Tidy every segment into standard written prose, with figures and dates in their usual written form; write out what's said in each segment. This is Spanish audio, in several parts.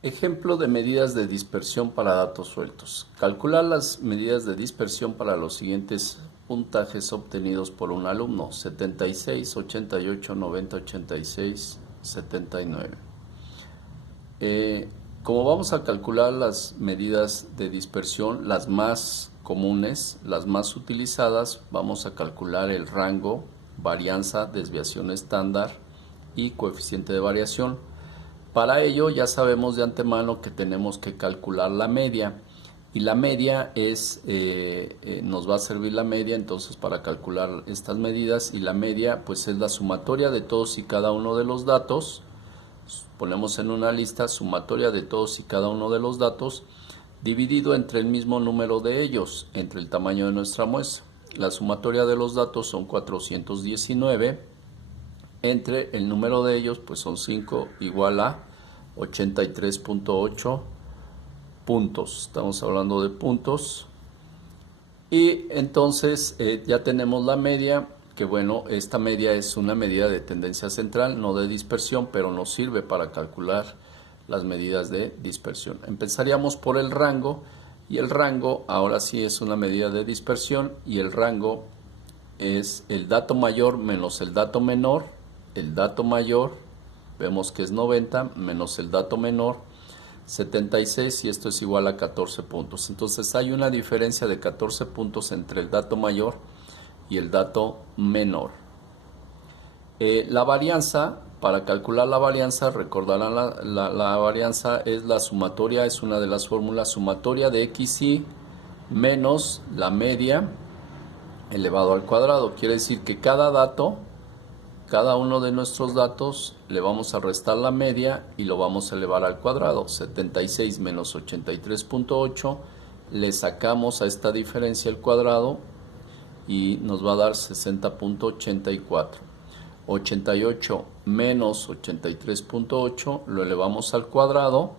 Ejemplo de medidas de dispersión para datos sueltos. Calcular las medidas de dispersión para los siguientes puntajes obtenidos por un alumno: 76, 88, 90, 86, 79. Como vamos a calcular las medidas de dispersión, las más comunes, las más utilizadas, vamos a calcular el rango, varianza, desviación estándar y coeficiente de variación. Para ello ya sabemos de antemano que tenemos que calcular la media, y la media nos va a servir la media entonces para calcular estas medidas, y la media pues es la sumatoria de todos y cada uno de los datos. Ponemos en una lista sumatoria de todos y cada uno de los datos dividido entre el mismo número de ellos, entre el tamaño de nuestra muestra. La sumatoria de los datos son 419, entre el número de ellos pues son 5, igual a 83.8 puntos. Estamos hablando de puntos. Y entonces ya tenemos la media, que bueno, esta media es una medida de tendencia central, no de dispersión, pero nos sirve para calcular las medidas de dispersión. Empezaríamos por el rango, y el rango ahora sí es una medida de dispersión, y el rango es el dato mayor menos el dato menor. El dato mayor vemos que es 90 menos el dato menor 76, y esto es igual a 14 puntos. Entonces hay una diferencia de 14 puntos entre el dato mayor y el dato menor. La varianza, para calcular la varianza, recordarán la varianza es la sumatoria, es una de las fórmulas, sumatoria de xy menos la media elevado al cuadrado. Quiere decir que cada uno de nuestros datos le vamos a restar la media y lo vamos a elevar al cuadrado. 76 menos 83.8, le sacamos a esta diferencia el cuadrado y nos va a dar 60.84. 88 menos 83.8 lo elevamos al cuadrado,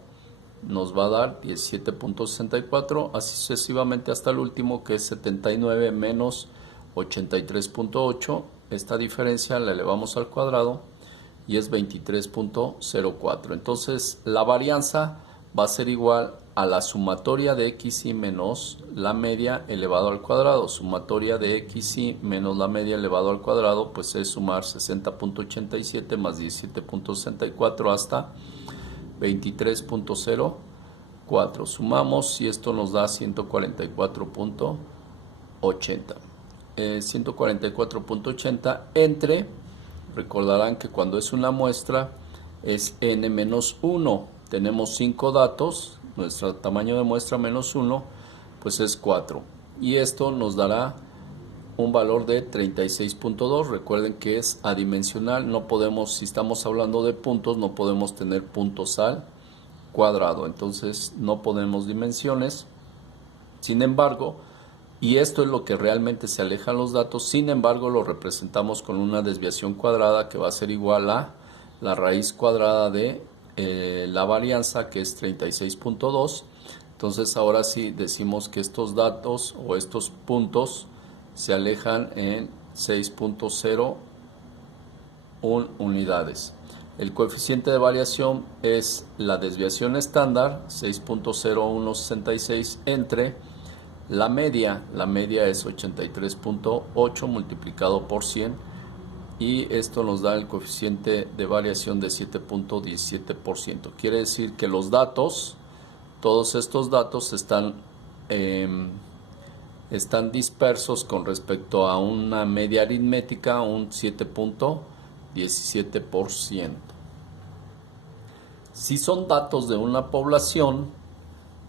nos va a dar 17.64, así sucesivamente hasta el último, que es 79 menos 83.8. Esta diferencia la elevamos al cuadrado y es 23.04. Entonces la varianza va a ser igual a la sumatoria de xy menos la media elevado al cuadrado. Sumatoria de xy menos la media elevado al cuadrado pues es sumar 60.87 más 17.64 hasta 23.04. Sumamos y esto nos da 144.80. 144.80 entre, recordarán que cuando es una muestra es n-1, tenemos 5 datos, nuestro tamaño de muestra menos 1 pues es 4, y esto nos dará un valor de 36.2. Recuerden que es adimensional, no podemos, si estamos hablando de puntos, no podemos tener puntos al cuadrado, entonces no ponemos dimensiones. Sin embargo, y esto es lo que realmente se alejan los datos, sin embargo lo representamos con una desviación cuadrada que va a ser igual a la raíz cuadrada de la varianza, que es 36.2. Entonces ahora sí decimos que estos datos o estos puntos se alejan en 6.01 unidades. El coeficiente de variación es la desviación estándar, 6.0166, entre la media es 83.8 multiplicado por 100, y esto nos da el coeficiente de variación de 7.17%. Quiere decir que los datos, todos estos datos están dispersos con respecto a una media aritmética, un 7.17%. Si son datos de una población,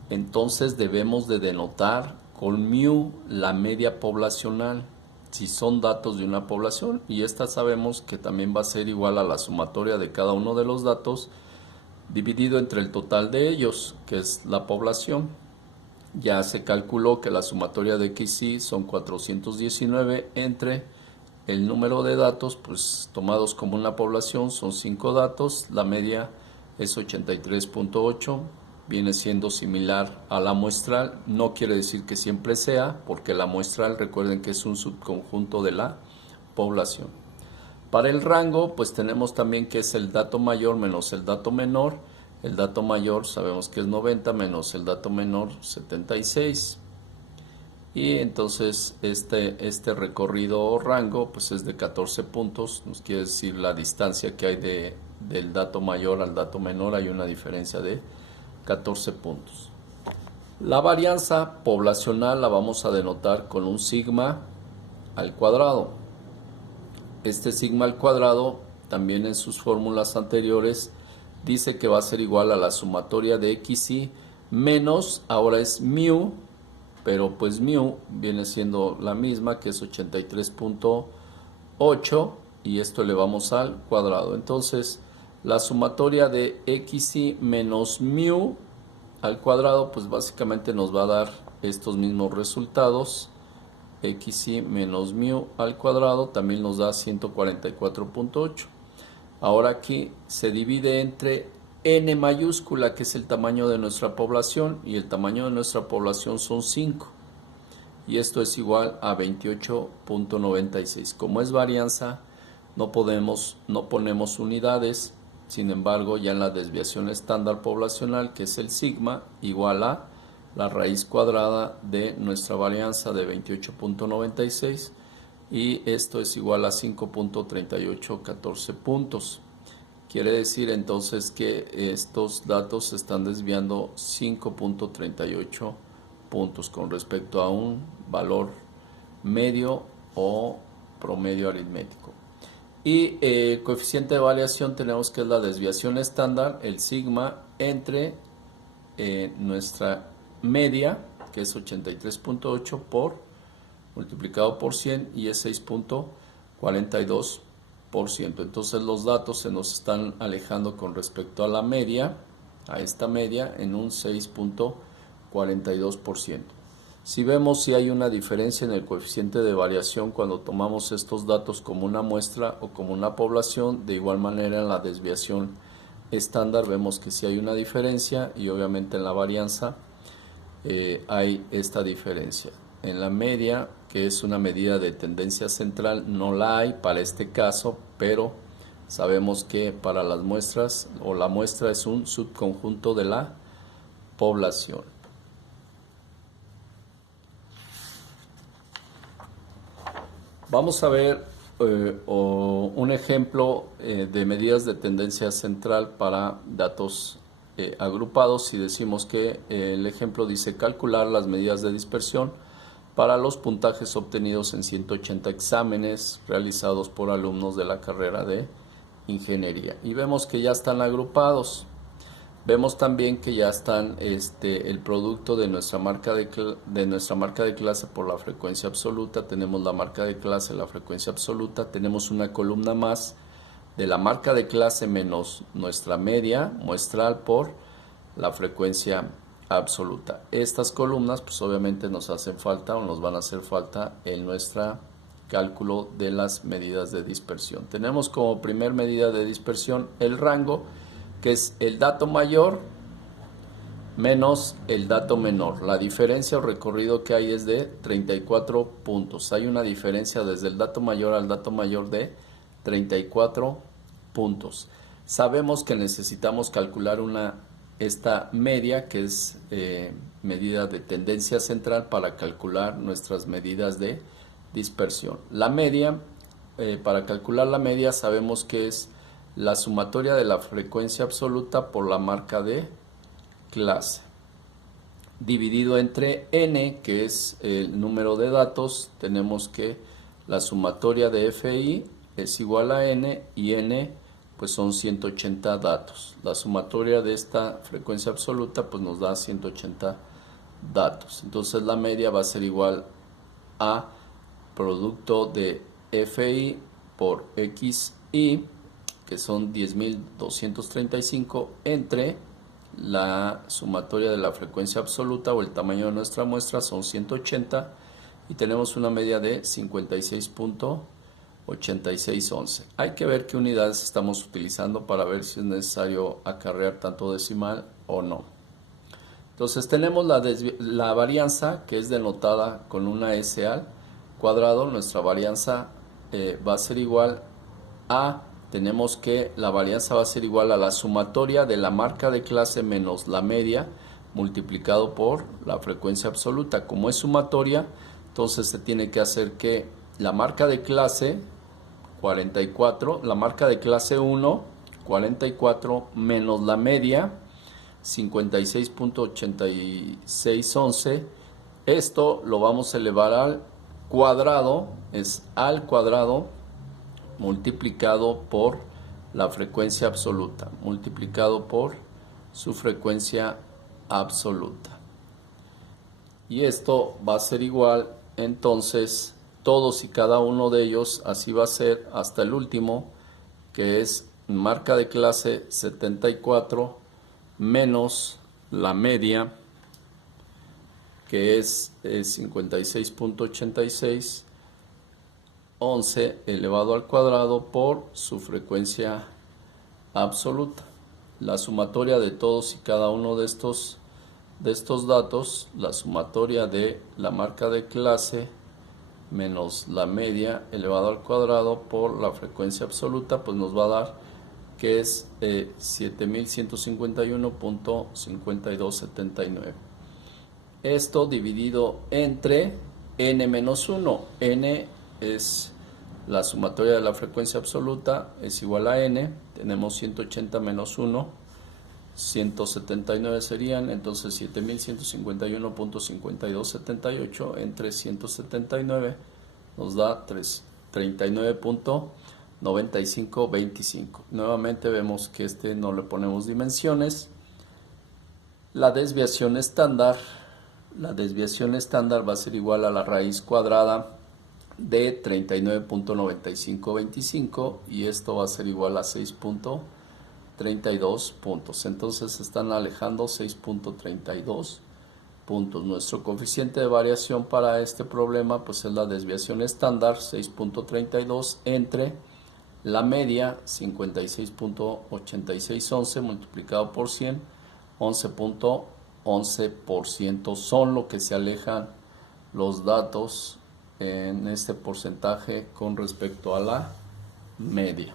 entonces debemos de denotar con mu la media poblacional, si son datos de una población, y esta sabemos que también va a ser igual a la sumatoria de cada uno de los datos dividido entre el total de ellos, que es la población. Ya se calculó que la sumatoria de xy son 419 entre el número de datos pues tomados como una población, son 5 datos, la media es 83.8, viene siendo similar a la muestral. No quiere decir que siempre sea, porque la muestral, recuerden que es un subconjunto de la población. Para el rango pues tenemos también que es el dato mayor menos el dato menor. El dato mayor sabemos que es 90 menos el dato menor 76. Y entonces este recorrido o rango pues es de 14 puntos, nos quiere decir la distancia que hay del dato mayor al dato menor, hay una diferencia de 14 puntos. La varianza poblacional la vamos a denotar con un sigma al cuadrado. Este sigma al cuadrado también en sus fórmulas anteriores dice que va a ser igual a la sumatoria de xi menos, ahora es mu, pero pues mu viene siendo la misma, que es 83.8, y esto elevamos al cuadrado. Entonces la sumatoria de xi menos mu al cuadrado pues básicamente nos va a dar estos mismos resultados. Xi menos mu al cuadrado también nos da 144.8. Ahora aquí se divide entre n mayúscula, que es el tamaño de nuestra población, y el tamaño de nuestra población son 5. Y esto es igual a 28.96. Como es varianza, no ponemos unidades. Sin embargo, ya en la desviación estándar poblacional, que es el sigma, igual a la raíz cuadrada de nuestra varianza de 28.96, y esto es igual a 5.3814 puntos. Quiere decir entonces que estos datos se están desviando 5.38 puntos con respecto a un valor medio o promedio aritmético. Y el coeficiente de variación tenemos que es la desviación estándar, el sigma, entre nuestra media, que es 83.8 multiplicado por 100, y es 6.42%. Entonces los datos se nos están alejando con respecto a la media, a esta media, en un 6.42%. Si vemos si hay una diferencia en el coeficiente de variación cuando tomamos estos datos como una muestra o como una población, de igual manera en la desviación estándar vemos que sí hay una diferencia, y obviamente en la varianza hay esta diferencia. En la media, que es una medida de tendencia central, no la hay para este caso, pero sabemos que para las muestras, o la muestra es un subconjunto de la población. Vamos a ver un ejemplo de medidas de tendencia central para datos agrupados. Si decimos que el ejemplo dice calcular las medidas de dispersión para los puntajes obtenidos en 180 exámenes realizados por alumnos de la carrera de ingeniería, y vemos que ya están agrupados. Vemos también que ya están el producto de nuestra marca de clase por la frecuencia absoluta. Tenemos la marca de clase, la frecuencia absoluta, tenemos una columna más de la marca de clase menos nuestra media muestral por la frecuencia absoluta. Estas columnas pues obviamente nos hacen falta, o nos van a hacer falta en nuestro cálculo de las medidas de dispersión. Tenemos como primer medida de dispersión el rango, que es el dato mayor menos el dato menor. La diferencia o recorrido que hay es de 34 puntos. Hay una diferencia desde el dato mayor al dato mayor de 34 puntos. Sabemos que necesitamos calcular esta media, que es medida de tendencia central, para calcular nuestras medidas de dispersión. La media, para calcular la media sabemos que es la sumatoria de la frecuencia absoluta por la marca de clase, dividido entre n, que es el número de datos. Tenemos que la sumatoria de FI es igual a n, y n pues son 180 datos. La sumatoria de esta frecuencia absoluta pues nos da 180 datos. Entonces la media va a ser igual a producto de FI por XI, que son 10.235, entre la sumatoria de la frecuencia absoluta, o el tamaño de nuestra muestra, son 180, y tenemos una media de 56.8611. Hay que ver qué unidades estamos utilizando para ver si es necesario acarrear tanto decimal o no. Entonces tenemos la varianza, que es denotada con una S al cuadrado. Nuestra varianza va a ser igual a tenemos que la varianza va a ser igual a la sumatoria de la marca de clase menos la media multiplicado por la frecuencia absoluta. Como es sumatoria, entonces se tiene que hacer que la marca de clase 44, la marca de clase 1, 44 menos la media 56.8611, esto lo vamos a elevar al cuadrado, es al cuadrado multiplicado por la frecuencia absoluta, multiplicado por su frecuencia absoluta. Y esto va a ser igual, entonces, todos y cada uno de ellos, así va a ser hasta el último, que es marca de clase 74 menos la media, que es 56.86, 11 elevado al cuadrado por su frecuencia absoluta. La sumatoria de todos y cada uno de estos datos, la sumatoria de la marca de clase menos la media elevado al cuadrado por la frecuencia absoluta, pues nos va a dar que es 7151.5279. Esto dividido entre n menos 1. N es la sumatoria de la frecuencia absoluta, es igual a n. Tenemos 180 menos 1, 179 serían, entonces 7151.5278 entre 179 nos da 39.9525. Nuevamente vemos que no le ponemos dimensiones. La desviación estándar va a ser igual a la raíz cuadrada de 39.9525 y esto va a ser igual a 6.32 puntos. Entonces se están alejando 6.32 puntos. Nuestro coeficiente de variación para este problema pues es la desviación estándar 6.32 entre la media 56.8611 multiplicado por 100, 11.11%. Son lo que se alejan los datos en este porcentaje con respecto a la media.